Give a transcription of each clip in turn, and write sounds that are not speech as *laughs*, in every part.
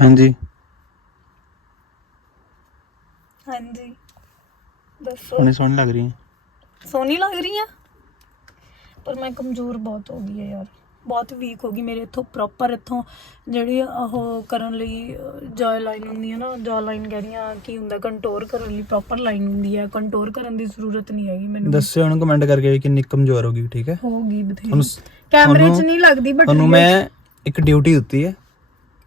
ਹਾਂਜੀ। ਹਾਂਜੀ। ਦੱਸੋ। ਹੁਣੇ ਸੋਹਣੀ ਲੱਗ ਰਹੀ ਹੈ। ਸੋਹਣੀ ਲੱਗ ਰਹੀ ਆ? ਪਰ ਮੈਂ ਕਮਜ਼ੋਰ ਬਹੁਤ ਹੋ ਗਈ ਹੈ ਯਾਰ। ਬਹੁਤ ਵੀਕ ਹੋ ਗਈ ਮੇਰੇ ਇੱਥੋਂ ਪ੍ਰੋਪਰ ਇੱਥੋਂ। ਜਿਹੜੀ ਉਹ ਕਰਨ ਲਈ ਜਾ ਲਾਈਨ ਹੁੰਦੀ ਹੈ ਨਾ ਜਾ ਲਾਈਨ ਕਹਿ ਰਹੀ ਆ ਕੀ ਹੁੰਦਾ ਕੰਟੋਰ ਕਰਨ ਲਈ ਪ੍ਰੋਪਰ ਲਾਈਨ ਹੁੰਦੀ ਹੈ ਕੰਟੋਰ ਕਰਨ ਦੀ ਜ਼ਰੂਰਤ ਨਹੀਂ ਹੈਗੀ ਮੈਨੂੰ। ਦੱਸਿਓ ਉਹਨੂੰ ਕਮੈਂਟ ਕਰਕੇ ਕਿੰਨੀ ਕਮਜ਼ੋਰ ਹੋ ਗਈ ਠੀਕ ਹੈ? ਹੋਗੀ ਬਥੇਰੀ। ਤੁਹਾਨੂੰ ਕੈਮਰੇ 'ਚ ਤੁਹਾਨੂੰ- ਨਹੀਂ ਲੱਗਦੀ ਬਟ ਤੁਹਾਨੂੰ ਮੈਂ ਇੱਕ ਡਿਊਟੀ ਦਿੱਤੀ ਹੈ।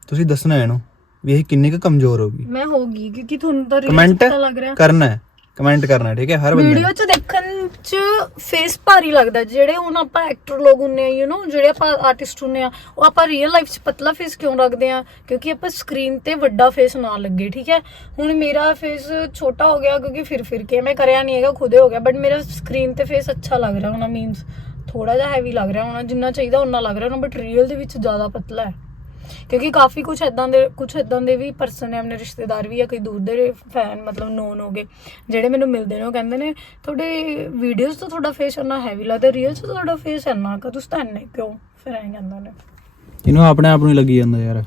ਤੁਸੀਂ ਦੱਸਣਾ ਇਹਨੂੰ ਵੀ ਇਹ ਕਿੰਨੀ ਕੁ ਕਮਜ਼ੋਰ ਹੋ ਗਈ। ਮੈਂ ਹੋਗੀ ਕਿਉਂਕਿ ਤੁਹਾਨੂੰ ਤਾਂ ਰੀਲ ਪਤਾ ਲੱਗ ਰਿਹਾ। ਕਰਨਾ ਹੈ ਕਮੈਂਟ ਕਰਨਾ ਹੈ, ਠੀਕ ਹੈ ਹਰ ਬੰਦੇ ਵੀਡੀਓ ਨੇ। 'ਚ ਦੇਖਣ 'ਚ ਫੇਸ ਭਾਰੀ ਲੱਗਦਾ ਜਿਹੜੇ ਹੁਣ ਆਪਾਂ ਐਕਟਰ ਲੋਕ ਹੁੰਨੇ ਆ ਯੂ نو ਜਿਹੜੇ ਆਪਾਂ ਆਰਟਿਸਟ ਹੁੰਨੇ ਆ ਉਹ ਆਪਾਂ ਰੀਅਲ ਲਾਈਫ 'ਚ ਪਤਲਾ ਫੇਸ ਕਿਉਂ ਰੱਖਦੇ ਆ ਕਿਉਂਕਿ ਆਪਾਂ ਸਕਰੀਨ ਤੇ ਵੱਡਾ ਫੇਸ ਨਾ ਲੱਗੇ ਠੀਕ ਹੈ? ਹੁਣ ਮੇਰਾ ਫੇਸ ਛੋਟਾ ਹੋ ਗਿਆ ਕਿਉਂਕਿ ਫਿਰ ਫਿਰ ਕੇ ਮੈਂ ਕਰਿਆ ਨਹੀਂ ਹੈਗਾ ਖੁਦੇ ਹੋ ਗਿਆ ਬਟ ਮੇਰਾ ਸਕਰੀਨ ਤੇ ਫੇਸ ਅੱਛਾ ਲੱਗ ਰਿਹਾ ਹੋਣਾ ਮੀਨਸ ਥੋੜਾ ਜਿਹਾ ਹੈਵੀ ਲੱਗ ਰਿਹਾ ਹੋਣਾ ਜਿੰਨਾ ਚਾਹੀਦਾ ਉਹਨਾਂ ਲੱਗ ਰਿਹਾ ਹੋਣਾ ਬਟ ਰੀਅਲ ਦੇ ਵਿੱਚ ਜ਼ਿਆਦਾ ਪਤਲਾ ਹੈ। ਕਿਉਂਕਿ ਕਾਫੀ ਕੁਝ ਇਦਾਂ ਦੇ ਕੁਝ ਇਦਾਂ ਦੇ ਵੀ ਪਰਸਨ ਨੇ ਆਪਣੇ ਰਿਸ਼ਤੇਦਾਰ ਵੀ ਆ ਕਈ ਦੂਰ ਦੇ ਫੈਨ ਮਤਲਬ ਨੋਨ ਹੋ ਗਏ ਜਿਹੜੇ ਮੈਨੂੰ ਮਿਲਦੇ ਨੇ ਉਹ ਕਹਿੰਦੇ ਨੇ ਤੁਹਾਡੇ ਵੀਡੀਓਜ਼ ਤੋਂ ਤੁਹਾਡਾ ਫੇਸ ਇੰਨਾ ਹੈਵੀ ਲੱਗਦਾ ਰੀਅਲ 'ਚ ਤੁਹਾਡਾ ਫੇਸ ਇੰਨਾ ਕਾ ਤੁਸੀਂ ਤਾਂ ਇੰਨੇ ਕਿਉਂ? ਫਿਰ ਐਂ ਕਹਿੰਦਾ ਨੇ। ਇਹਨੂੰ ਆਪਣੇ ਆਪ ਨੂੰ ਹੀ ਲੱਗੀ ਜਾਂਦਾ ਯਾਰ।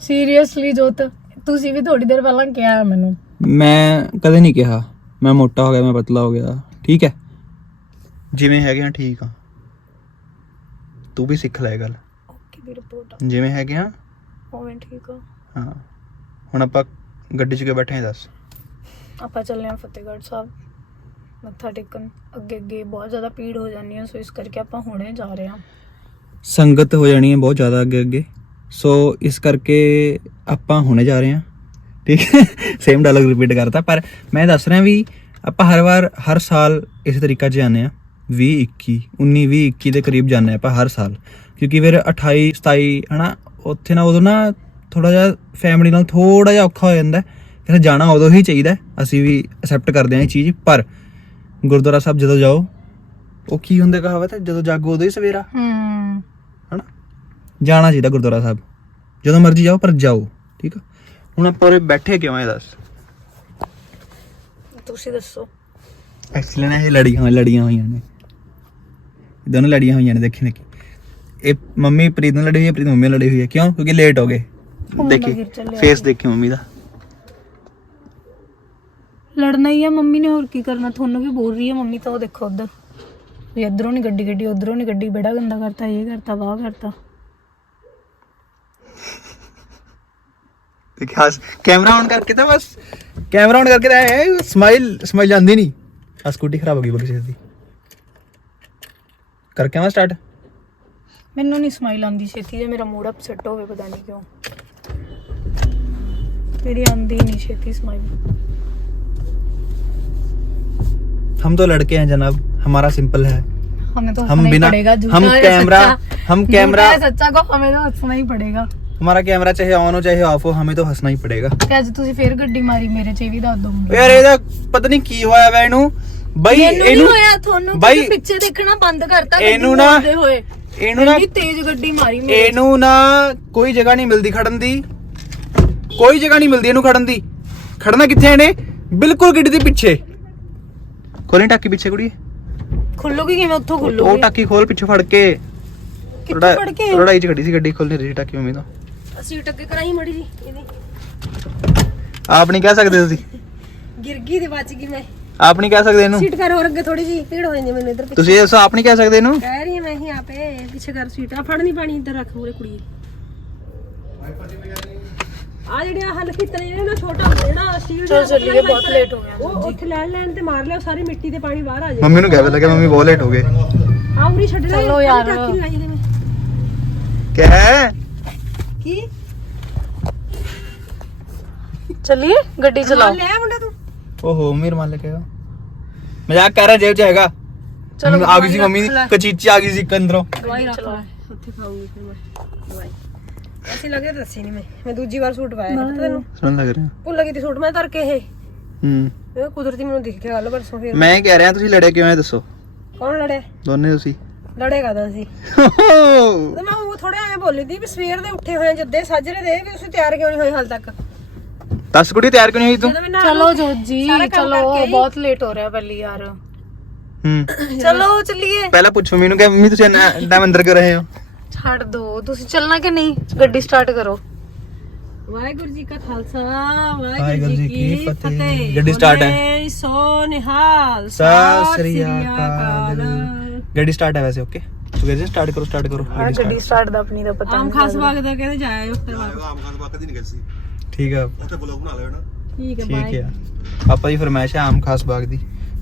ਸੀਰੀਅਸਲੀ ਜੋਤ ਤੁਸੀਂ ਵੀ ਥੋੜੀ ਦੇਰ ਪਹਿਲਾਂ ਕਿਹਾ ਮੈਨੂੰ। ਮੈਂ ਕਦੇ ਨਹੀਂ ਕਿਹਾ। ਮੈਂ ਮੋਟਾ ਹੋ ਗਿਆ ਮੈਂ ਪਤਲਾ ਹੋ ਗਿਆ। ਠੀਕ ਹੈ? ਜਿਵੇਂ ਹੈਗੇ ਆ ਠੀਕ ਆ। ਤੂੰ ਵੀ ਸਿੱਖ ਲੈ ਇਹ ਗੱਲ। ਰਿਪੋਰਟ ਜਿਵੇਂ ਹੈਗੇ ਆ। ਹੋਵੇਂ ਠੀਕ ਆ। ਹਾਂ। ਹੁਣ ਆਪਾਂ ਗੱਡੀ 'ਚ ਕੇ ਬੈਠੇ ਆ ਦੱਸ। ਆਪਾਂ ਚੱਲੇ ਹਾਂ ਫਤਿਹਗੜ੍ਹ ਸਾਹਿਬ। ਮੱਥਾ ਟੇਕਣ। ਅੱਗੇ ਅੱਗੇ ਬਹੁਤ ਜ਼ਿਆਦਾ ਭੀੜ ਹੋ ਜਾਂਦੀ ਹੈ ਸੋ ਇਸ ਕਰਕੇ ਆਪਾਂ ਹੁਣੇ ਜਾ ਰਹੇ ਹਾਂ ਸੰਗਤ ਹੋ ਜਾਣੀ ਹੈ ਬਹੁਤ ਜ਼ਿਆਦਾ ਅੱਗੇ ਅੱਗੇ। ਸੋ ਇਸ ਕਰਕੇ ਆਪਾਂ ਹੁਣੇ ਜਾ ਰਹੇ ਹਾਂ ਠੀਕ ਹੈ। ਸੇਮ ਡਾਇਲੌਗ ਰਿਪੀਟ ਕਰਤਾ ਪਰ ਮੈਂ ਦੱਸ ਰਿਹਾ ਵੀ ਆਪਾਂ ਹਰ ਵਾਰ ਹਰ ਸਾਲ ਇਸੇ ਤਰੀਕਾ 'ਚ ਜਾਂਦੇ ਆ। 20 21 19 20 21 ਦੇ ਕਰੀਬ ਜਾਂਦੇ ਹਾਂ ਆਪਾਂ ਹਰ ਸਾਲ। ਕਿਉਂਕਿ ਫਿਰ 28 27 ਹਨਾ ਉੱਥੇ ਨਾ ਉਦੋਂ ਨਾ ਥੋੜਾ ਜਿਹਾ ਫੈਮਿਲੀ ਨਾਲ ਥੋੜਾ ਜਿਹਾ ਔਖਾ ਹੋ ਜਾਂਦਾ ਹੈ। ਫਿਰ ਜਾਣਾ ਉਦੋਂ ਹੀ ਚਾਹੀਦਾ ਹੈ। ਅਸੀਂ ਵੀ ਐਕਸੈਪਟ ਕਰਦੇ ਹਾਂ ਇਹ ਚੀਜ਼। ਪਰ ਗੁਰਦੁਆਰਾ ਸਾਹਿਬ ਜਦੋਂ ਜਾਓ ਉਹ ਕੀ ਹੁੰਦੇ ਕਹਾਵਤ ਹੈ? ਜਦੋਂ ਜਾਗੋ ਉਦੋਂ ਹੀ ਸਵੇਰਾ। ਹੂੰ। ਹਨਾ? ਜਾਣਾ ਚਾਹੀਦਾ ਗੁਰਦੁਆਰਾ ਸਾਹਿਬ। ਜਦੋਂ ਮਰਜ਼ੀ ਜਾਓ ਪਰ ਜਾਓ। ਠੀਕ ਆ? ਹੁਣ ਆਪਾਂ ਉਰੇ ਬੈਠੇ ਕਿਉਂ ਆ ਇਹ ਦੱਸ? ਤੁਸੀਂ ਦੱਸੋ। ਐਕਚੁਅਲੀ ਨਾ ਇਹ ਲੜੀਆਂ ਲੜੀਆਂ ਹੋਈਆਂ ਨੇ। ਇਹ ਦੋਨੋਂ ਲੜੀਆਂ ਹੋਈਆਂ ਨੇ ਦੇਖੀ ਦੇਖੀ। ਇਹ ਮੰਮੀ ਪ੍ਰੀਤ ਨਾਲ ਲੜੀ ਹੋਈ ਹੈ ਪ੍ਰੀਤ ਮੰਮੀ ਨਾਲ ਲੜੀ ਹੋਈ ਹੈ। ਕਿਉਂ? ਕਿਉਂਕਿ ਲੇਟ ਹੋ ਗਏ। ਉਹ ਮੁੰਡਾ ਦੇਖੀ ਗਿਰ ਚੱਲਿਆ ਫੇਸ ਦੇਖੀ ਮੰਮੀ ਦਾ। ਲੜਨਾ ਹੀ ਆ ਮੰਮੀ ਨੇ ਹੋਰ ਕੀ ਕਰਨਾ? ਤੁਹਾਨੂੰ ਵੀ ਬੋਲ ਰਹੀ ਹੈ ਮੰਮੀ ਤਾਂ ਉਹ ਦੇਖੋ ਉਧਰ। ਵੀ ਇਧਰੋਂ ਨਹੀਂ ਗੱਡੀ ਗੱਡੀ ਉਧਰੋਂ ਨਹੀਂ ਗੱਡੀ ਬੇੜਾ ਗੰਦਾ ਕਰਤਾ ਇਹ ਕਰਤਾ ਵਾਹ ਕਰਤਾ। ਦੇਖੀ ਹੱਸ ਕੈਮਰਾ ਔਨ ਕਰਕੇ ਤਾਂ ਬਸ। ਕੈਮਰਾ ਔਨ ਕਰਕੇ ਤਾਂ ਸਮਾਈਲ ਸਮਾਈਲ ਜਾਂਦੀ ਨਹੀਂ ਆ ਸਕੂਟੀ ਖਰਾਬ ਹੋ ਗਈ ਬੋਲੀ ਦੀ। ਕਰਕੇ ਆਵਾਂ ਸਟਾਰਟ ਮੈਨੂੰ ਨਹੀਂ ਸਮਾਈਲ ਆਉਂਦੀ ਛੇਤੀ ਜੇ ਮੇਰਾ ਮੂਡ ਅਪਸੈਟ ਹੋਵੇ ਪਤਾ ਨਹੀਂ ਕਿਉਂ ਮੇਰੀ ਆਉਂਦੀ ਨਹੀਂ ਛੇਤੀ ਸਮਾਈਲ हम तो लड़के हैं जनाब हमारा सिंपल है हमें तो हम हंसना ही बिना- पड़ेगा झूठा हम है कैमरा- सच्चा। हम झूठा कैमरा- है सच्चा को हमें तो हंसना ही पड़ेगा हमारा कैमरा चाहे ऑन हो चाहे ऑफ हो हमें तो हंसना ही पड़ेगा ਤੇ ਅੱਜ ਤੁਸੀਂ ਫੇਰ ਗੱਡੀ ਮਾਰੀ ਮੇਰੇ ਚ ਇਹ ਵੀ ਦੱਸ ਦੋ ਯਾਰ ਇਹਦਾ ਪਤਾ ਨਹੀਂ ਕੀ ਹੋਇਆ ਵੈ ਇਹਨੂੰ ਬਈ ਮੈਨੂੰ ਨਹੀਂ ਇਹਨੂੰ ਹੋਇਆ ਤੁਹਾਨੂੰ ਬਾਈ, ਤੁਸੀਂ ਪਿੱਛੇ ਦੇਖਣਾ ਬੰਦ ਕਰਤਾ ਗੱਡੀ ਇਹਨੂੰ ਨਾ- ਮਾਰਦੇ ਹੋਏ ਇਹਨੂੰ ਨਾ ਇੰਨੀ ਤੇਜ਼ ਗੱਡੀ ਮਾਰੀ ਮੇਰੇ। ਇਹਨੂੰ ਨਾ ਕੋਈ ਜਗ੍ਹਾ ਨਹੀਂ ਮਿਲਦੀ ਖੜਨ ਦੀ। ਕੋਈ ਜਗ੍ਹਾ ਨਹੀਂ ਮਿਲਦੀ ਇਹਨੂੰ ਖੜਨ ਦੀ। ਖੜਨਾ ਕਿੱਥੇ ਇਹਨੇ? ਬਿਲਕੁਲ ਗੱਡੀ ਦੇ ਪਿੱਛੇ। ਖੋਲੀ ਟਾਕੀ ਪਿੱਛੇ ਕੁੜੀ ਖੁੱਲੂਗੀ ਕਿਵੇਂ? ਉੱਥੋਂ ਉਹ ਖੁੱਲੂਗੀ। ਟਾਕੀ ਖੋਲ ਪਿੱਛੇ ਫੜ ਕੇ। ਕਿੱਥੋਂ ਫੜ ਕੇ? ਲੜਾਈ ਚ ਗੱਡੀ ਸੀ ਗੱਡੀ ਖੋਲ ਨਹੀਂ ਰਹੀ ਟਾਕੀ ਮੰਮੀ ਤੋਂ। ਸੀਟ ਅੱਗੇ ਕਰਾਈ ਮੜੀ ਜੀ ਇਹਦੀ। ਆਪ ਨਹੀਂ ਕਹਿ ਸਕਦੇ ਤੁਸੀਂ। ਗਿਰ ਗਈ ਤੇ ਬਚ ਗਈ ਮੈਂ। ਆਪ ਨਹੀਂ ਕਹਿ ਸਕਦੇ ਇਹਨੂੰ? ਸੀਟ ਕਰ ਹੋਰ ਅੱਗੇ ਥੋੜੀ ਜੀ ਭੀੜ ਹੋ ਜਾਂਦੀ ਮੈਨੂੰ ਇੱਧਰ ਤੁਸੀਂ ਇਸ ਆਪ ਨਹੀਂ ਕਹਿ ਸਕਦੇ ਇਹਨੂੰ? ਕਹਿ ਰਹੀ ਹਾਂ ਮੈਂ ਹੀ ਆਪੇ ਪਿੱਛੇ ਕਰ ਸੀਟ। ਆ ਫੜਨੀ ਪਾਣੀ ਇੱਧਰ ਰੱਖ ਮੂਰੇ ਕੁੜੀ। ਆ ਜਿਹੜਿਆ ਹਲਕੀ ਤਰੇ ਜਿਹੜੇ ਨਾ ਛੋਟਾ ਹੁੰਦਾ ਜਿਹੜਾ ਸਟੀਲ ਚਲ ਚੱਲੀਏ ਬਹੁਤ ਲੇਟ ਹੋ ਗਿਆ। ਉਹ ਉੱਥੇ ਲੈਣ ਲੈਣ ਤੇ ਮਾਰ ਲਿਆ ਸਾਰੀ ਮਿੱਟੀ ਦੇ ਪਾਣੀ ਬਾਹਰ ਆ ਜਾਏ। ਮੰਮੀ ਨੂੰ ਕਹਿ ਲੱਗਾ ਮੰਮੀ ਬਹੁਤ ਲੇਟ ਹੋ ਗਏ। ਆ ਉਰੀ ਛੱਡ ਲੈ ਚਲੋ ਯਾਰ। ਕਹਿ। ਕੀ? ਚੱਲੀਏ ਗੱਡੀ ਚਲਾਓ। ਲੈ ਮੁੰਡਾ ਤੂੰ। ਓਹੋ ਮੇਰ ਮੰਨ ਲੱਗਿਆ ਮਜ਼ਾਕ ਕਰ ਰਿਹਾ ਜੇਬ ਚ ਹੈਗਾ। ਚਲੋ ਆ ਗਈ ਸੀ ਮੰਮੀ ਦੀ ਕਚੀਚੀ ਆ ਗਈ ਸੀ ਇੱਕ ਅੰਦਰੋਂ। ਦਵਾਈ ਰੱਖ ਲੈ ਉੱਥੇ ਖਾਊਂਗੀ ਫਿਰ ਮੈਂ। ਦਵਾਈ ਐਸੀ ਲੱਗੇ ਦੱਸੀ ਨਹੀਂ ਮੈਂ। ਮੈਂ ਦੂਜੀ ਵਾਰ ਸੂਟ ਪਾਇਆ ਪਤਾ ਤੈਨੂੰ। ਸੁਣ ਲੱਗ ਰਿਹਾ। ਭੁੱਲ ਗਈ ਤੀ ਸੂਟ ਮੈਂ ਤਰ ਕੇ ਇਹ। ਹੂੰ। ਇਹ ਕੁਦਰਤੀ ਮੈਨੂੰ ਦਿਖ ਗਿਆ ਗੱਲ ਪਰਸੋਂ ਫਿਰ। ਮੈਂ ਕਹਿ ਰਿਹਾ ਤੁਸੀਂ ਲੜੇ ਕਿਉਂ ਐ ਦੱਸੋ? ਕੌਣ ਲੜਿਆ? ਦੋਨੇ ਤੁਸੀਂ। ਲੜੇਗਾ ਤਾਂ ਸੀ? *laughs* ਤੇ ਮੈਂ ਉਹ ਥੋੜਾ ਐ ਬੋਲੀ ਤੀ ਵੀ ਸਵੇਰ ਦੇ ਉੱਠੇ ਹੋਏ ਜੱਦੇ ਸਾਜਰੇ ਦੇ ਵੀ ਤੁਸੀਂ ਤਿਆਰ ਕਿਉਂ ਨਹੀਂ ਹੋਏ ਹਾਲ ਤੱਕ? ਦੱਸ ਕੁੜੀ ਤਿਆਰ ਕਿਉਂ ਨਹੀਂ ਹੋਈ ਤੂੰ ਜਦੋਂ ਮੈਂ ਚਲੋ ਜੋਜੀ ਚਲੋ ਬਹੁਤ ਲੇਟ ਹੋ ਰਿਹਾ ਪਹਿਲੀ ਯਾਰ ਹੂੰ ਚਲੋ ਚੱਲੀਏ ਪਹਿਲਾਂ ਪੁੱਛੋ ਮੈਨੂੰ ਕਿ ਮੰਮੀ ਤੁਸੀਂ ਇੰਨਾ ਟਾਈਮ ਅੰਦਰ ਕਿਉਂ ਰਹੇ ਹੋ ਛੱਡ ਦੋ ਤੁਸੀਂ ਚੱਲਣਾ ਕਿ ਨਹੀਂ ਗੱਡੀ ਸਟਾਰਟ ਕਰੋ ਵਾਹਿਗੁਰੂ ਜੀ ਕਾ ਖਾਲਸਾ ਵਾਹਿਗੁਰੂ ਵਾਹਿਗੁਰੂ ਜੀ ਜੀ ਕੀ ਕੀ ਫਤਿਹ। ਫਤਿਹ ਗੱਡੀ start ਹੈ। ਬੋਲੇ ਸੋ ਨਿਹਾਲ ਸਤਿ ਸ੍ਰੀ ਅਕਾਲ ਗੱਡੀ ਸਟਾਰਟ ਹੈ ਵੈਸੇ ਓਕੇ ਤੂੰ ਕਹਿੰਦੇ ਸਟਾਰਟ ਕਰੋ ਸਟਾਰਟ ਕਰੋ ਗੱਡੀ ਗੱਡੀ start। ਸਟਾਰਟ ਦਾ ਆਪਣੀ ਦਾ ਪਤਾ ਆਮ ਖਾਸ ਬਾਗ ਦਾ ਕਹਿੰਦੇ ਜਾਇਓ ਫਿਰ ਬਾਅਦ। ਆਮ ਖਾਨ ਬਾਗ ਕਦੀ ਨਹੀਂ ਗਏ ਸੀ ਠੀਕ ਆ। ਉੱਥੇ ਬਲੌਗ ਬਣਾ ਲਿਓ ਨਾ। ਠੀਕ ਹੈ ਠੀਕ ਬਾਏ ਆ। ਪਾਪਾ ਦੀ ਫਰਮਾਇਸ਼ ਹੈ ਆਮ ਖਾਸ ਬਾਗ ਦੀ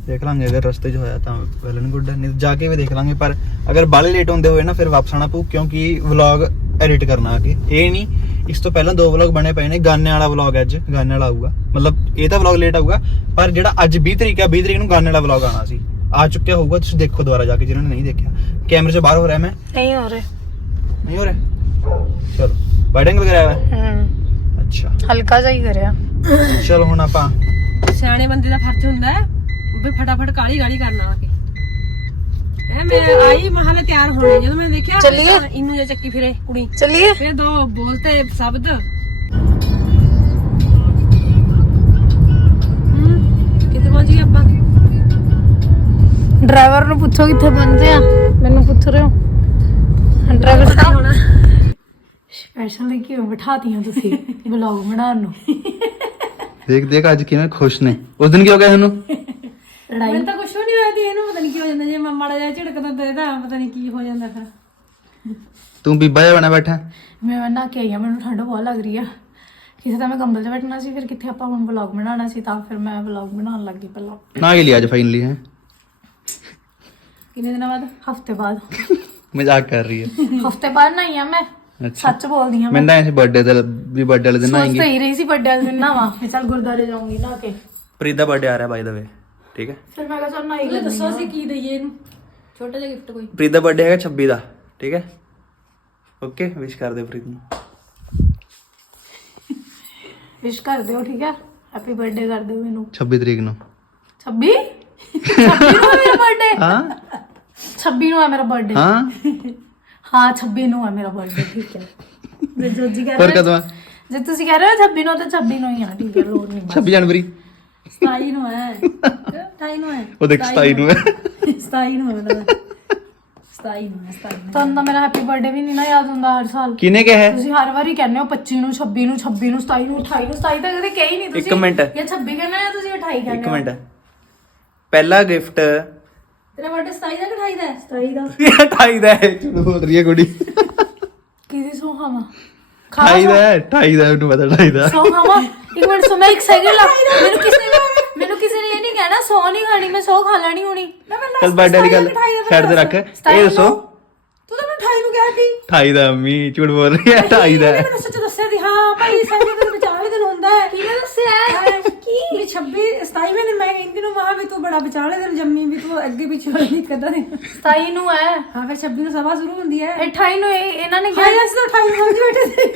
ਦੇਖ ਲਾਂਗੇ ਅਗਰ ਰਸਤੇ 'ਚ ਹੋਇਆ ਤਾਂ ਵੈਲ ਐਂਡ ਗੁੱਡ ਨਹੀਂ ਤਾਂ ਜਾ ਕੇ ਵੀ ਦੇਖ ਲਾਂਗੇ। ਪਰ ਅਗਰ ਬਾਲੇ ਲੇਟ ਹੁੰਦੇ ਹੋਏ ਨਾ ਫਿਰ ਵਾਪਸ ਆਣਾ ਪਊ ਕਿਉਂਕਿ ਵਲੌਗ ਐਡਿਟ ਕਰਨਾ ਆਗੇ ਇਹ ਨਹੀਂ ਇਸ ਤੋਂ ਪਹਿਲਾਂ ਦੋ ਵਲੌਗ ਬਣੇ ਪਏ ਨੇ ਗਾਨੇ ਵਾਲਾ ਵਲੌਗ ਅੱਜ ਗਾਨੇ ਵਾਲਾ ਆਊਗਾ। ਮਤਲਬ ਇਹ ਤਾਂ ਵਲੌਗ ਲੇਟ ਆਊਗਾ ਪਰ ਜਿਹੜਾ ਅੱਜ 20 ਤਰੀਕ ਹੈ 20 ਤਰੀਕ ਨੂੰ ਗਾਨੇ ਵਾਲਾ ਵਲੌਗ ਆਣਾ ਸੀ। ਆ ਚੁੱਕਿਆ ਹੋਊਗਾ ਤੁਸੀਂ ਦੇਖੋ ਦੁਬਾਰਾ ਜਾ ਕੇ ਜਿਹਨਾਂ ਨੇ ਨਹੀਂ ਦੇਖਿਆ। ਕੈਮਰੇ 'ਚ ਬਾਹਰ ਹੋ ਰਿਹਾ ਮੈਂ? ਨਹੀਂ ਹੋ ਰਹੇ। ਨਹੀਂ ਹੋ ਰਿਹਾ? ਚਲੋ ਬਾਈਡਿੰਗ ਵਗੈਰਾ ਹੈ। ਹੂੰ। ਅੱਛਾ। ਹਲਕਾ ਜਿਹਾ ਹੀ ਕਰਿਆ। ਚਲੋ ਹੁਣ ਆਪਾਂ ਸਿਆਣੇ ਬੰਦੇ ਦਾ ਫਰਜ਼ ਹੁੰਦਾ ਹੈ ਵੀ ਫਟਾਫਟ ਕਾਲੀ ਗਾਲੀ ਕਰਨਾ ਆ ਕੇ। ਐ ਮੈਂ ਆਈ ਮਹਾਲੇ ਤਿਆਰ ਹੋਣੇ ਜਦੋਂ ਮੈਂ ਦੇਖਿਆ ਚੱਲੀਏ? ਇਹਨੂੰ ਜੇ ਚੱਕੀ ਫਿਰੇ ਕੁੜੀ। ਚੱਲੀਏ? ਫਿਰ ਦੋ ਬੋਲਤੇ ਸ਼ਬਦ। ਹੂੰ ਕਿੱਥੇ ਪਹੁੰਚ ਗਏ ਆਪਾਂ? ਡਰਾਈਵਰ ਨੂੰ ਪੁੱਛੋ ਕਿੱਥੇ ਪਹੁੰਚੇ ਆ। ਮੈਨੂੰ ਪੁੱਛ ਰਹੇ ਹੋ। ਡਰਾਈਵਰ ਸਾਹਿਬ ਸਪੈਸ਼ਲੀ ਕਿਉਂ ਬਿਠਾਤੀਆਂ ਤੁਸੀਂ ਵਲੌਗ ਬਣਾਉਣ ਨੂੰ? ਦੇਖ ਦੇਖ ਅੱਜ ਕਿਵੇਂ ਖੁਸ਼ ਨੇ। ਉਸ ਦਿਨ ਕੀ ਹੋ ਗਿਆ ਤੁਹਾਨੂੰ? ਲੜਾਈ। ਮੈਨੂੰ ਤਾਂ ਕੁਛ ਵੀ ਨਹੀਂ ਲੱਗਦੀ ਇਹਨੂੰ ਪਤਾ ਨਹੀਂ ਕੀ ਹੋ ਜਾਂਦਾ ਜੇ ਮੈਂ ਮਾੜਾ ਜਿਹਾ ਝਿੜਕਦਾ ਤੇ ਇਹਦਾ ਪਤਾ ਨਹੀਂ ਕੀ ਹੋ ਜਾਂਦਾ ਫਿਰ। ਤੂੰ ਬੀਬਾ ਜਿਹਾ ਬਣਾ ਬੈਠਾ। ਮੈਂ ਨਾ ਕੇ ਆਈ ਆ ਮੈਨੂੰ ਠੰਡ ਬਹੁਤ ਲੱਗ ਰਹੀ ਆ। ਕਿਸੇ ਤਾਂ ਮੈਂ ਕੰਬਲ 'ਚ ਬੈਠਣਾ ਸੀ ਫਿਰ ਕਿੱਥੇ ਆਪਾਂ ਹੁਣ ਵਲੌਗ ਬਣਾਉਣਾ ਸੀ ਤਾਂ ਫਿਰ ਮੈਂ ਵਲੌਗ ਬਣਾਉਣ ਲੱਗੀ ਪਹਿਲਾਂ। ਨਾ ਕੇ ਲਿਆ ਅੱਜ ਫਾਈਨਲੀ ਹੈ। ਕਿੰਨੇ ਦਿਨਾਂ ਬਾਅਦ? ਹਫ਼ਤੇ ਬਾਅਦ। *laughs* ਮਜ਼ਾਕ ਕਰ ਰਹੀ ਹੈ ਹਫ਼ਤੇ ਬਾਅਦ ਨਹੀਂ ਆ ਮੈਂ। ਸੱਚ ਬੋਲਦੀ ਆ ਮੈਂ ਤਾਂ ਐਸੇ ਬਰਥਡੇ ਤੇ ਵੀ ਬਰਥਡੇ ਵਾਲੇ ਦਿਨ ਸੋਚ ਆਏਂਗੇ। ਤਾਂ ਹੀ ਰਹੀ ਸੀ ਵੱਡੇ ਵਾਲੇ ਦਿਨ ਨਾ ਵਾ ਚੱਲ ਗੁਰਦਾਰੇ ਜਾਊਂਗੀ ਨਾ ਕੇ। ਪ੍ਰੀਤ ਦਾ ਬਰਥਡੇ ਆ ਰਿਹਾ ਬਾਈ ਦਾ ਵੇ ਠੀਕ ਹੈ? ਫਿਰ ਮੈਂ ਕਿਹਾ ਚੱਲ ਨਾ ਹੀ ਇਹ ਦੱਸੋ ਅਸੀਂ ਕੀ ਦਈਏ ਇਹਨੂੰ ਛੋਟਾ ਜਿਹਾ ਗਿਫਟ ਕੋਈ। ਪ੍ਰੀਤ ਦਾ ਬਰਥਡੇ ਹੈਗਾ 26 ਦਾ ਠੀਕ ਹੈ? ਓਕੇ ਵਿਸ਼ ਕਰ ਦੇ ਪ੍ਰੀਤ ਨੂੰ। ਵਿਸ਼ ਕਰ ਦਿਓ ਠੀਕ ਹੈ? ਹੈਪੀ ਬਰਥਡੇ ਕਰ ਦਿਓ ਮੈਨੂੰ। 26 ਤਰੀਕ ਨੂੰ। 26 26 ਨੂੰ ਹੈ ਮੇਰਾ ਬਰਥਡੇ ਹਾਂ। 26 ਨੂੰ ਹੈ ਮੇਰਾ ਬਰਥਡੇ ਹਾਂ। ਹਾਂ 26 ਨੂੰ ਹੈ ਮੇਰਾ ਬਰਥਡੇ ਠੀਕ ਹੈ। ਜੇ ਜੋਜੀ ਕਹਿ ਪਰ ਰਹੇ ਕਦੋਂ ਆ? ਜੇ ਤੁਸੀਂ ਕਹਿ ਰਹੇ ਹੋ 26 ਨੂੰ ਤਾਂ 26 ਨੂੰ ਹੀ ਆ ਠੀਕ ਹੈ ਲੋੜ ਨਹੀਂ 26 ਜਨਵਰੀ। 27 ਨੂੰ ਹੈ। 28 ਨੂੰ ਹੈ। ਉਹ ਦੇਖ 27 ਨੂੰ ਹੈ। 27 ਨੂੰ ਹੈ ਮਤਲਬ 27 ਨੂੰ ਹੈ 27 ਨੂੰ ਤੁਹਾਨੂੰ ਤਾਂ ਮੇਰਾ ਹੈਪੀ ਬਰਥਡੇ ਵੀ ਨਹੀਂ ਨਾ ਯਾਦ ਹੁੰਦਾ ਹਰ ਸਾਲ। ਕਿਨੇ ਕਿਹਾ ਹੈ? ਤੁਸੀਂ ਹਰ ਵਾਰੀ ਕਹਿੰਦੇ ਹੋ 25 ਨੂੰ 26 ਨੂੰ 26 ਨੂੰ 27 ਨੂੰ 28 ਨੂੰ 27 ਤਾਂ ਕਦੇ ਕਹੀ ਨਹੀਂ ਤੁਸੀਂ ਇੱਕ ਮਿੰਟ। ਜਾਂ 26 ਕਹਿੰਦੇ ਤੁਸੀਂ 28 ਕਹਿੰਦੇ ਇੱਕ ਮਿੰਟ। ਪਹਿਲਾ ਗਿਫਟ ਤੇਰਾ ਬਰਥਡੇ 27 ਦਾ ਕਿ 28 ਦਾ? ਹੈ 27 ਦਾ 28 ਦਾ ਹੈ। ਝੂਠ ਬੋਲ ਰਹੀ ਹੈ ਕੁੜੀ। ਕਿਹਦੀ ਸੋਹਾਵਾ? 28 ਦਾ ਹੈ 28 ਦਾ ਮੈਨੂੰ ਪਤਾ 28 ਦਾ ਸੋਹਾਵਾ? ਇੱਕ ਮਿੰਟ ਸੋ ਮੈਂ ਇੱਕ ਸੈਕਿੰਡ ਲਾ। ਮੈਨੂੰ ਕਿਸੇ ਨੇ ਮੈਨੂੰ ਕਿਸੇ ਨੇ ਇਹ ਨਹੀਂ ਕਹਿਣਾ ਸੌ ਨਹੀਂ ਖਾਣੀ ਮੈਂ ਸੌ ਖਾ ਲੈਣੀ ਹੋਣੀ। ਚਲ ਬਰਥਡੇ ਵਾਲੀ ਗੱਲ ਸਾਈਡ ਤੇ ਰੱਖ। ਇਹ ਦੱਸੋ। ਤੂੰ ਤਾਂ ਮੈਨੂੰ 28 ਨੂੰ ਕਿਹਾ ਸੀ। 28 ਦਾ ਅੰਮੀ ਝੂਠ ਬੋਲ ਰਹੀ ਹੈ। 28 ਦਾ ਹੈ। ਮੈਨੂੰ ਸੱਚ ਦੱਸਿਆ ਸੀ। ਹਾਂ ਭਾਈ ਸਾਡੇ ਦਿਨ ਹੁੰਦਾ ਹੈ। ਕਿਹਨੇ ਦੱਸਿਆ ਕੀ? ਵੀ 26 27ਵੇਂ ਦਿਨ ਮੈਂ ਕਹਿੰਦੀ ਨੂੰ ਮਾਂ ਵੀ ਤੂੰ ਬੜਾ ਵਿਚਾਲੇ ਦਿਨ ਜੰਮੀ ਵੀ ਤੂੰ ਅੱਗੇ ਪਿੱਛੇ ਨਹੀਂ ਕਦਾ। ਨਹੀਂ 27 ਨੂੰ ਹੈ। ਹਾਂ ਫਿਰ 26 ਨੂੰ ਸਭਾ ਸ਼ੁਰੂ ਹੁੰਦੀ ਹੈ। 28 ਨੂੰ ਇਹ- ਇਹਨਾਂ ਨੇ ਕਿਹਾ ਅਸੀਂ ਤਾਂ 28 ਨੂੰ ਬੈਠੇ ਸੀ।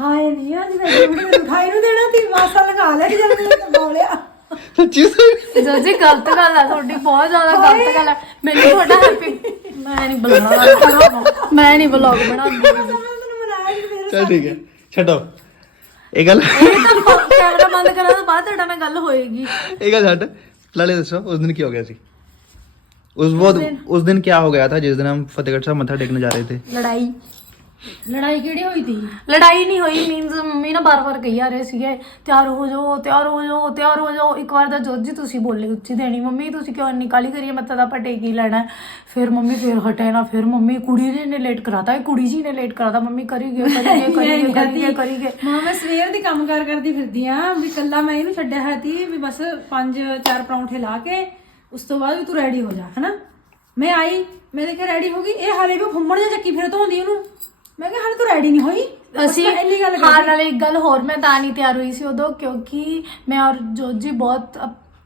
ਹਾਏ ਨਹੀਂ ਅੱਜ ਮੈਂ ਜੰਮੀ ਨੂੰ 28 ਨੂੰ ਦੇਣਾ ਸੀ ਮਾਸਾ ਲਗਾ ਲਿਆ ਕਿ ਨੂੰ ਬੋਲਿਆ ਸੱਚੀ ਸਹੀ। ਜੋ ਜੀ ਗਲਤ ਗੱਲ ਹੈ ਤੁਹਾਡੀ ਬਹੁਤ ਜ਼ਿਆਦਾ ਗਲਤ ਗੱਲ ਹੈ ਮੈਨੂੰ ਤੁਹਾਡਾ ਹੈਪੀ ਮੈਂ ਨਹੀਂ ਬੁਲਾਉਣਾ ਮੈਂ ਨਹੀਂ ਵਲੌਗ ਬਣਾਉਂਦੀ। ਚਲ ਠੀਕ ਹੈ। ਛੱਡੋ। ਇਹ ਗੱਲ ਕੈਮਰਾ ਬੰਦ ਕਰਾਂ ਤੋਂ ਬਾਅਦ ਤੁਹਾਡਾ ਨਾਲ ਗੱਲ ਹੋਏਗੀ। ਇਹ ਗੱਲ ਛੱਡ। ਲਾਲੇ ਦੱਸੋ ਉਸ ਦਿਨ ਕੀ ਹੋ ਗਿਆ ਸੀ? ਉਸ ਬਹੁਤ ਉਸ ਦਿਨ ਕੀ ਹੋ ਗਿਆ ਥਾ ਜਿਸ ਦਿਨ ਹਮ ਫਤਿਹਗੜ੍ਹ ਸਾਹਿਬ ਮੱਥਾ ਟੇਕਣ ਜਾ ਰਹੇ ਥੇ? ਲੜਾਈ। ਲੜਾਈ ਕਿਹੜੀ ਹੋਈ ਸੀ ਲੜਾਈ ਨਹੀਂ ਹੋਈ ਮੀਨਸ ਮੰਮੀ ਨਾ ਬਾਰ-ਬਾਰ ਕਹੀ ਆ ਰਹੇ ਸੀਗੇ ਤਿਆਰ ਹੋ ਜਾਓ ਤਿਆਰ ਹੋ ਜਾਓ ਤਿਆਰ ਹੋ ਜਾਓ। ਇੱਕ ਵਾਰ ਤਾਂ ਜੋਜੀ ਤੁਸੀਂ ਬੋਲੇ ਉੱਚੀ ਦੇਣੀ। ਮੰਮੀ ਤੁਸੀਂ ਕਿਉਂ ਇੰਨੀ ਕਾਲੀ ਕਰੀਏ ਮੱਥਾ ਦਾ ਪਟੇ ਕੀ ਲੈਣਾ ਹੈ? ਫਿਰ ਮੰਮੀ ਫਿਰ ਹਟੇ ਨਾ ਫਿਰ ਮੰਮੀ ਕੁੜੀ ਨੇ ਨੇ ਲੇਟ ਕਰਾਤਾ ਇਹ ਕੁੜੀ ਜੀ ਨੇ ਲੇਟ ਕਰਾਤਾ। ਮੰਮੀ ਕਰੀ ਗਏ ਕਰੀ ਗਏ ਕਰੀ ਗਏ ਕਰੀ ਗਏ ਕਰੀ ਗਏ। ਮਾਂ ਮੈਂ ਸਵੇਰ ਦੀ ਕੰਮ ਕਾਰ ਕਰਦੀ ਫਿਰਦੀ ਆ ਵੀ ਕੱਲਾ ਮੈਂ ਇਹਨੂੰ ਛੱਡਿਆ ਹੈ ਤੀ ਵੀ ਬਸ ਪੰਜ ਚਾਰ ਪਰੌਂਠੇ ਲਾ ਕੇ ਉਸ ਤੋਂ ਬਾਅਦ ਵੀ ਤੂੰ ਰੈਡੀ ਹੋ ਜਾ ਹਨਾ? ਮੈਂ ਆਈ ਮੈਂ ਦੇਖਿਆ ਰੈਡੀ ਹੋ ਗਈ ਇਹ ਹਾਲੇ ਵੀ ਫੁੰਮਣ ਜਾਂ ਚੱਕੀ ਫਿਰ ਧੋਂਦੀ ਉਹਨੂੰ। ਮੈਂ ਕਿਹਾ ਹਾਲੇ ਤੂੰ ਰੈਡੀ ਨਹੀਂ ਹੋਈ? ਅਸੀਂ ਇੰਨੀ ਗੱਲ ਹਾਂ ਨਾਲੇ ਇੱਕ ਗੱਲ ਹੋਰ ਮੈਂ ਤਾਂ ਨਹੀਂ ਤਿਆਰ ਹੋਈ ਸੀ ਉਦੋਂ ਕਿਉਂਕਿ ਮੈਂ ਔਰ ਜੋਜੀ ਬਹੁਤ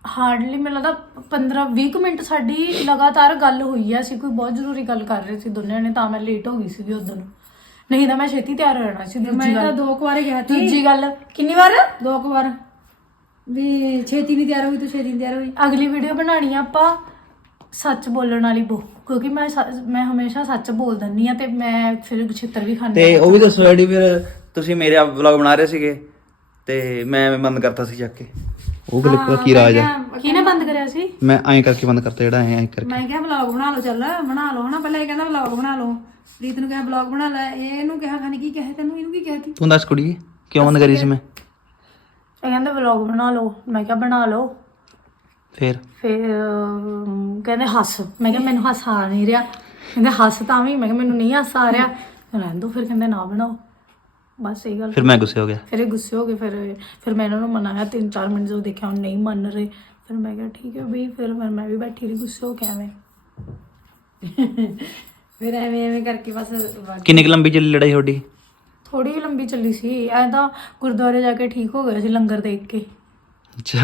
ਹਾਰਡਲੀ ਮੈਨੂੰ ਲੱਗਦਾ 15 20 ਮਿੰਟ ਸਾਡੀ ਲਗਾਤਾਰ ਗੱਲ ਹੋਈ ਆ। ਅਸੀਂ ਕੋਈ ਬਹੁਤ ਜ਼ਰੂਰੀ ਗੱਲ ਕਰ ਰਹੇ ਸੀ ਦੋਨਿਆਂ ਨੇ ਤਾਂ ਮੈਂ ਲੇਟ ਹੋ ਗਈ ਸੀ ਉਦੋਂ ਨੂੰ। ਨਹੀਂ ਤਾਂ ਮੈਂ ਛੇਤੀ ਤਿਆਰ ਹੋ ਜਾਣਾ ਸੀ ਮੈਂ ਦੂਜੀ ਤਾਂ ਗੱਲ। ਦੋ ਕੁ ਵਾਰੇ ਗਿਆ ਤੀ ਦੂਜੀ ਗੱਲ। ਕਿੰਨੀ ਵਾਰ? ਦੋ ਕੁ ਵਾਰ। ਵੀ ਛੇਤੀ ਨਹੀਂ ਤਿਆਰ ਹੋਈ ਤੂੰ ਛੇਤੀ ਨਹੀਂ ਤਿਆਰ ਹੋਈ। ਅਗਲੀ ਵੀਡੀਓ ਬਣਾਣੀ ਆ ਆਪਾਂ ਸੱਚ ਬੋਲਣ ਵਾਲੀ ਬੋ ਕਿਉਂਕਿ ਮੈਂ ਸੱਚ- ਮੈਂ ਹਮੇਸ਼ਾ ਸੱਚ ਬੋਲ ਦਿੰਦੀ ਆ ਤੇ ਮੈਂ ਫਿਰ ਛਿੱਤਰ ਵੀ ਖਾਂਦੀ ਤੇ ਉਹ ਵੀ ਦੱਸੋ ਐਡੀ ਫਿਰ ਤੁਸੀਂ ਮੇਰੇ ਵਲੌਗ ਬਣਾ ਰਹੇ ਸੀਗੇ ਤੇ ਮੈਂ ਬੰਦ ਕਰਤਾ ਸੀ ਚੱਕ ਕੇ। ਉਹ ਕਲਿੱਪ ਦਾ ਕੀ ਰਾਜ ਆ ਕਿਹਨੇ ਬੰਦ ਕਰਿਆ ਸੀ? ਮੈਂ ਐਂ ਕਰਕੇ ਬੰਦ ਕਰਤਾ ਜਿਹੜਾ ਐਂ ਐਂ ਕਰਕੇ। ਮੈਂ ਕਿਹਾ ਵਲੌਗ ਬਣਾ ਲਓ ਚੱਲ ਬਣਾ ਲਓ ਹਨਾ ਪਹਿਲਾਂ ਇਹ ਕਹਿੰਦਾ ਵਲੌਗ ਬਣਾ ਲਓ। ਪ੍ਰੀਤ ਨੂੰ ਕਿਹਾ ਵਲੌਗ ਬਣਾ ਲੈ ਇਹ ਇਹਨੂੰ ਕਿਹਾ ਖਾਨੀ ਕੀ ਕਹੇ ਤੈਨੂੰ ਇਹਨੂੰ ਕੀ ਕਹਿਤੀ ਤੂੰ ਦੱਸ ਕੁੜੀ ਕਿਉਂ ਬੰਦ ਕਰੀ ਸੀ ਮੈਂ? ਇਹ ਕਹਿੰਦੇ ਵਲੌਗ ਬਣਾ ਲਓ ਮੈਂ ਕਿਹਾ ਬਣਾ ਲਓ। ਫੇਰ? ਫਿਰ ਅਮ, ਕਹਿੰਦੇ ਹੱਸ। ਮੈਂ ਕਿਹਾ ਮੈਨੂੰ ਹੱਸ ਆ ਨਹੀਂ ਰਿਹਾ। ਕਹਿੰਦੇ ਹੱਸ ਤਾਂ ਵੀ ਮੈਂ ਕਿਹਾ ਮੈਨੂੰ ਨਹੀਂ ਹੱਸ ਆ ਰਿਹਾ। ਰਹਿਣ ਦੋ ਫਿਰ ਕਹਿੰਦੇ ਨਾ ਬਣਾਓ। ਬਸ ਇਹ ਗੱਲ। ਫਿਰ ਮੈਂ ਗੁੱਸੇ ਹੋ ਗਿਆ। ਫਿਰ ਇਹ ਗੁੱਸੇ ਹੋ ਗਏ ਫਿਰ ਫਿਰ ਮੈਂ ਇਹਨਾਂ ਨੂੰ ਮਨਾਇਆ ਤਿੰਨ ਚਾਰ ਮਿੰਟ ਜਦੋਂ ਦੇਖਿਆ ਉਹ ਨਹੀਂ ਮੰਨ ਰਹੇ। ਫਿਰ ਮੈਂ ਕਿਹਾ ਠੀਕ ਹੈ ਬਈ ਫਿਰ ਮੈਂ ਮੈਂ ਵੀ ਬੈਠੀ ਰਹੀ ਗੁੱਸੇ ਹੋ ਕੇ ਐਵੇਂ। ਫਿਰ ਐਵੇਂ ਐਵੇਂ ਕਰਕੇ ਬਸ ਵਗ- ਕਿੰਨੀ ਕੁ ਲੰਬੀ ਚੱਲੀ ਲੜਾਈ ਤੁਹਾਡੀ? ਥੋੜੀ ਜਿਹੀ ਲੰਬੀ ਚੱਲੀ ਸੀ। ਐ ਤਾਂ ਗੁਰਦੁਆਰੇ ਜਾ ਕੇ ਠੀਕ ਹੋ ਗਿਆ ਸੀ ਲੰਗਰ ਦੇਖ ਕੇ। ਅੱਛਾ।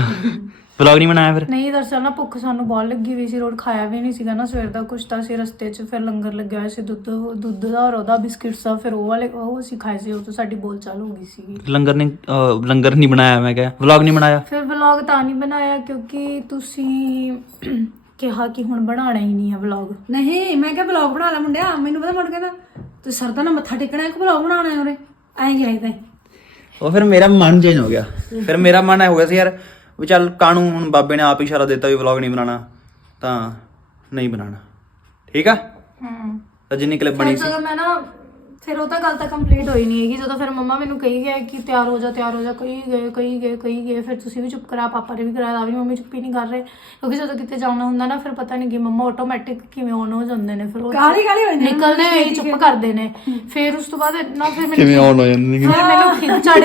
ਵਲੌਗ ਨਹੀਂ ਬਣਾਇਆ ਫਿਰ? ਨਹੀਂ ਦਰਅਸਲ ਨਾ ਭੁੱਖ ਸਾਨੂੰ ਬਹੁਤ ਲੱਗੀ ਹੋਈ ਸੀ ਰੋਡ ਖਾਇਆ ਵੀ ਨਹੀਂ ਸੀਗਾ ਨਾ ਸਵੇਰ ਦਾ ਕੁਛ ਤਾਂ ਸੀ ਰਸਤੇ 'ਚ ਫਿਰ ਲੰਗਰ ਲੱਗਿਆ ਹੋਇਆ ਸੀ ਦੁੱਧ ਦੁੱਧ ਦਾ ਔਰ ਉਹਦਾ ਬਿਸਕਿਟਸ ਦਾ ਫਿਰ ਉਹ ਵਾਲੇ ਉਹ ਅਸੀਂ ਖਾਏ ਸੀ ਉਹ ਤੋਂ ਸਾਡੀ ਬੋਲ ਚਾਲ ਹੋ ਗਈ ਸੀਗੀ। ਲੰਗਰ ਨਹੀਂ ਅਹ, ਲੰਗਰ ਨਹੀਂ ਬਣਾਇਆ ਮੈਂ ਕਿਹਾ। ਵਲੌਗ ਨਹੀਂ ਬਣਾਇਆ? ਫਿਰ ਵਲੌਗ ਤਾਂ ਨਹੀਂ ਬਣਾਇਆ ਕਿਉਂਕਿ ਤੁਸੀਂ *clears throat* ਕਿਹਾ ਕਿ ਹੁਣ ਬਣਾਉਣਾ ਹੀ ਨਹੀਂ ਹੈ ਵਲੌਗ ਨਹੀਂ ਮੈਂ ਕਿਹਾ ਵਲੌਗ ਬਣਾ ਲੈ ਮੁੰਡਿਆ ਮੈਨੂੰ ਪਤਾ ਮੁੰਡ ਕਹਿੰਦਾ ਤੂੰ ਸਰਦਾ ਨਾਲ ਮੱਥਾ ਟੇਕਣਾ ਹੈ ਕਿ ਵਲੌਗ ਬਣਾਉਣਾ ਹੈ ਉਰੇ ਐਂ ਗਿਆ ਤਾਂ। ਉਹ ਫਿਰ ਮੇਰਾ ਮਨ ਚੇਂਜ ਹੋ ਗਿਆ। ਫਿਰ ਮੇਰਾ ਮਨ ਐ ਹੋ ਗਿਆ ਸੀ ਯਾਰ ਵੀ ਚੱਲ ਕਾਣੂ ਹੁਣ ਬਾਬੇ ਨੇ ਆਪ ਹੀ ਇਸ਼ਾਰਾ ਦਿੱਤਾ ਵੀ ਵਲੌਗ ਨਹੀਂ ਬਣਾਉਣਾ ਤਾਂ ਨਹੀਂ ਬਣਾਉਣਾ। ਠੀਕ ਆ? ਹੂੰ। ਤਾਂ ਜਿੰਨੀ ਕਲਿੱਪ ਬਣੀ ਸੀ ਜਦੋਂ ਮੈਂ ਨਾ ਫਿਰ ਉਹ ਤਾਂ ਗੱਲ ਤਾਂ ਕੰਪਲੀਟ ਹੋਈ ਨਹੀਂ ਹੈਗੀ। ਜਦੋਂ ਫਿਰ ਮੰਮਾ ਮੈਨੂੰ ਕਹੀ ਗਏ ਕਿ ਤਿਆਰ ਹੋ ਜਾ ਤਿਆਰ ਹੋ ਜਾ ਕਹੀ ਗਏ ਕਹੀ ਗਏ ਕਹੀ ਗਏ ਫਿਰ ਤੁਸੀਂ ਵੀ ਚੁੱਪ ਕਰਾ ਪਾਪਾ ਨੇ ਵੀ ਕਰਾਇਆ ਤਾਂ ਵੀ ਮੰਮੀ ਚੁੱਪ ਹੀ ਨਹੀਂ ਕਰ ਰਹੇ। ਕਿਉਂਕਿ ਜਦੋਂ ਕਿਤੇ ਜਾਣਾ ਹੁੰਦਾ ਨਾ ਫਿਰ ਪਤਾ ਨਹੀਂ ਕਿ ਮੰਮਾ ਆਟੋਮੈਟਿਕ ਕਿਵੇਂ ਔਨ ਹੋ ਜਾਂਦੇ ਨੇ ਫਿਰ ਉਹ ਕਾਹਲੀ ਕਾਹਲੀ ਹੋ ਜਾਂਦੀ ਆ। ਨਿਕਲਦੇ ਹੋਏ ਚੁੱਪ ਕਰਦੇ ਨੇ। ਫਿਰ ਉਸ ਤੋਂ ਬਾਅਦ ਨਾ ਫਿਰ ਮੈਨੂੰ ਕਿਵੇਂ ਆਨ ਹੋ ਜਾਂਦੀ ਫਿਰ ਮੈਨੂੰ ਖਿੱਚ ਚੜ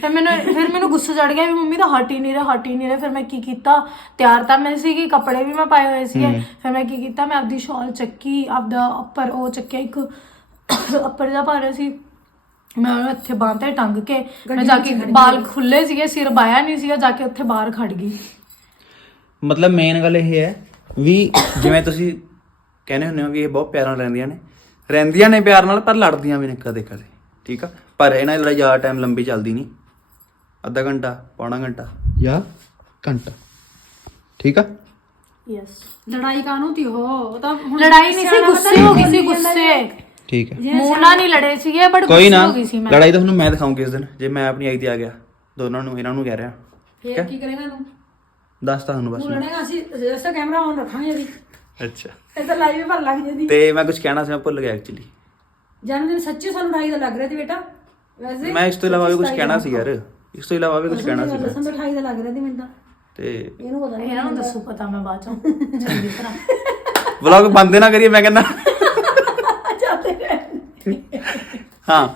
ਫਿਰ ਮੈਨੂੰ ਫਿਰ ਮੈਨੂੰ ਗੁੱਸਾ ਚੜ ਗਿਆ ਵੀ ਮੰਮੀ ਤਾਂ ਹਟ ਹੀ ਨਹੀਂ ਰਿਹਾ ਹਟ ਹੀ ਨਹੀਂ ਰਿਹਾ। ਫਿਰ ਮੈਂ ਕੀ ਕੀਤਾ? ਤਿਆਰ ਤਾਂ ਮੈਂ ਸੀਗੀ ਕੱਪੜੇ ਵੀ ਮੈਂ ਪਾਏ ਹੋਏ ਸੀਗੇ। ਫਿਰ ਮੈਂ ਕੀ ਕੀਤਾ? ਮੈਂ ਆਪਦੀ ਸ਼ਾਲ ਚੱਕੀ ਆਪਦਾ ਉੱਪਰ ਉਹ ਚੱਕਿਆ ਇੱਕ ਉੱਪਰ ਜਾ ਪਾ ਰਿਹਾ ਸੀ। ਮੈਂ ਉਹਨੂੰ ਇੱਥੇ ਬਾਂਹ ਤੇ ਟੰਗ ਕੇ ਮੈਂ ਜਾ ਕੇ ਬਾਲ ਖੁੱਲੇ ਸੀਗੇ ਸਿਰ ਬਾਇਆ ਨਹੀਂ ਸੀਗਾ ਜਾ ਕੇ ਉੱਥੇ ਬਾਹਰ ਖੜ ਗਈ। ਮਤਲਬ ਮੇਨ ਗੱਲ ਇਹ ਹੈ ਵੀ ਜਿਵੇਂ ਤੁਸੀਂ ਕਹਿੰਦੇ ਹੁੰਦੇ ਹੋ ਕਿ ਇਹ ਬਹੁਤ ਪਿਆਰ ਨਾਲ ਰਹਿੰਦੀਆਂ ਨੇ। ਰਹਿੰਦੀਆਂ ਨੇ ਪਿਆਰ ਨਾਲ ਪਰ ਲੜਦੀਆਂ ਵੀ ਨੇ ਕਦੇ ਕਦੇ ਠੀਕ ਆ? ਪਰ ਇਹਨਾਂ ਦੀ ਲੜਾਈ ਜ਼ਿਆਦਾ ਟਾਈਮ ਲੰਬੀ ਚੱਲਦੀ ਨਹੀਂ ਅੱਧਾ ਘੰਟਾ ਪੌਣਾ ਘੰਟਾ ਜਾਂ ਘੰਟਾ। ਠੀਕ ਆ? ਯੈਸ ਲੜਾਈ ਕਾਹਨੂੰ ਤੀ ਉਹ? ਉਹ ਤਾਂ ਹੁਣ ਲੜਾਈ ਨਹੀਂ ਸੀ ਗੁੱਸੇ ਹੋ ਗਈ ਸੀ ਗੁੱਸੇ। ਠੀਕ ਹੈ। ਮੂੰਹ ਨਾਲ ਨਹੀਂ ਲੜੇ ਸੀਗੇ ਬਟ ਕੋਈ ਗੁੱਸੇ ਨਾ ਹੋ ਗਈ ਸੀ ਮੈਂ। ਲੜਾਈ ਤਾਂ ਤੁਹਾਨੂੰ ਮੈਂ ਦਿਖਾਉਂਗੀ ਇਸ ਦਿਨ ਜੇ ਮੈਂ ਆਪਣੀ ਆਈ ਤੇ ਆ ਗਿਆ ਦੋਨਾਂ ਨੂੰ ਇਹਨਾਂ ਨੂੰ ਕਹਿ ਰਿਹਾ। ਫੇਰ ਕੀ ਕਰੇਗਾ ਤੂੰ? ਦੱਸ ਤਾਂ ਤੁਹਾਨੂੰ ਬਸ। ਲੜੇਗਾ ਅਸੀਂ ਜੈਸਾ ਕੈਮਰਾ ਔਨ ਰੱਖਾਂਗੇ ਜੀ ਅੱਛਾ। ਇਹ ਤਾਂ ਲਾਈਵ ਪਰ ਲੱਗ ਜਾਂਦੀ। ਤੇ ਮੈਂ ਕੁਝ ਕਹਿਣਾ ਸੀ ਮੈਂ ਭੁੱਲ ਗਿਆ ਐਕਚੁਅਲੀ ਜਨਮ ਦਿਨ ਸੱਚੀ ਸਾਨੂੰ ਢਾਈ ਦਾ ਲੱਗ ਰਿਹਾ ਸੀ ਬੇਟਾ? ਵੈਸੇ ਮੈਂ ਇਸ ਤੋਂ ਇਲਾਵਾ ਵੀ ਕੁਝ ਕਹਿਣਾ ਸੀ ਯਾਰ। ਇਸ ਤੋਂ ਇਲਾਵਾ ਵੀ ਕੁਝ ਕਹਿਣਾ ਸੀ ਮੈਂ। ਦਸਮ ਦਾ ਢਾਈ ਦਾ ਲੱਗ ਰਿਹਾ ਸੀ ਮੈਨੂੰ ਤਾਂ। ਤੇ ਇਹਨੂੰ ਪਤਾ ਨਹੀਂ ਇਹਨਾਂ ਨੂੰ ਦੱਸੂ ਪਤਾ ਮੈਂ ਬਾਅਦ ਚੋਂ। ਚੰਗੀ ਤਰ੍ਹਾਂ। ਵਲੌਗ ਬੰਦ ਨਾ ਕਰੀਏ ਮੈਂ ਕਹਿੰਦਾ। ਹਾਂ।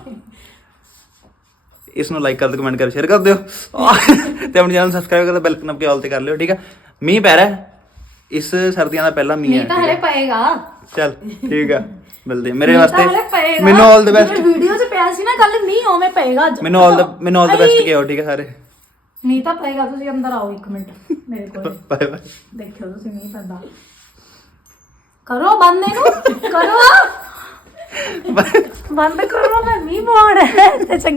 ਇਸ ਨੂੰ ਲਾਈਕ ਕਰ ਦਿਓ ਕਮੈਂਟ ਕਰ ਸ਼ੇਅਰ ਕਰ ਦਿਓ। ਤੇ ਆਪਣੇ ਚੈਨਲ ਸਬਸਕ੍ਰਾਈਬ ਕਰ ਦਿਓ ਬੈਲ ਕਨਪ ਕੇ ਆਲ ਤੇ ਕਰ ਲਿਓ ਠੀਕ ਆ ਮੀਂਹ ਪੈ ਰਿਹਾ ਹੈ। ਇਸ ਸਰਦੀਆਂ ਦਾ ਪਹਿਲਾ ਮੀਂਹ ਹੈ ਤਾਂ ਹਲੇ ਪਏਗਾ। ਚੱਲ ਠੀਕ ਆ ਮਿਲਦੇ ਹਾਂ। ਮੇਰੇ ਤਾਂ ਹਲੇ ਵਾਸਤੇ ਪਏਗਾ। ਮੈਨੂੰ ਆਲ ਦ ਬੈਸਟ ਵੀਡੀਓ 'ਚ ਪਿਆ ਸੀ ਨਾ ਕੱਲ ਨਹੀਂ ਓਵੇਂ ਪਏਗਾ ਅੱਜ। ਮੈਨੂੰ ਆਲ ਦ ਮੈਨੂੰ ਆਲ ਦ ਬੈਸਟ ਕਿਹਾ ਠੀਕ ਹੈ ਸਾਰੇ। ਨਹੀਂ ਤਾਂ ਪਏਗਾ ਤੁਸੀਂ ਅੰਦਰ ਆਓ ਇੱਕ ਮਿੰਟ ਮੇਰੇ ਕੋਲ। *laughs* ਬਾਏ ਬਾਏ ਦੇਖਿਓ ਤੁਸੀਂ ਨਹੀਂ ਪੈਂਦਾ। ਕਰੋ ਬੰਦ ਇਹਨੂੰ। ਕਰੋ। ਬੰਦ ਕਰੋ ਮੈਂ ਮੀਂਹ ਪਵਾਉਣਾ ਹੈ ਤੇ ਚੰਗੀ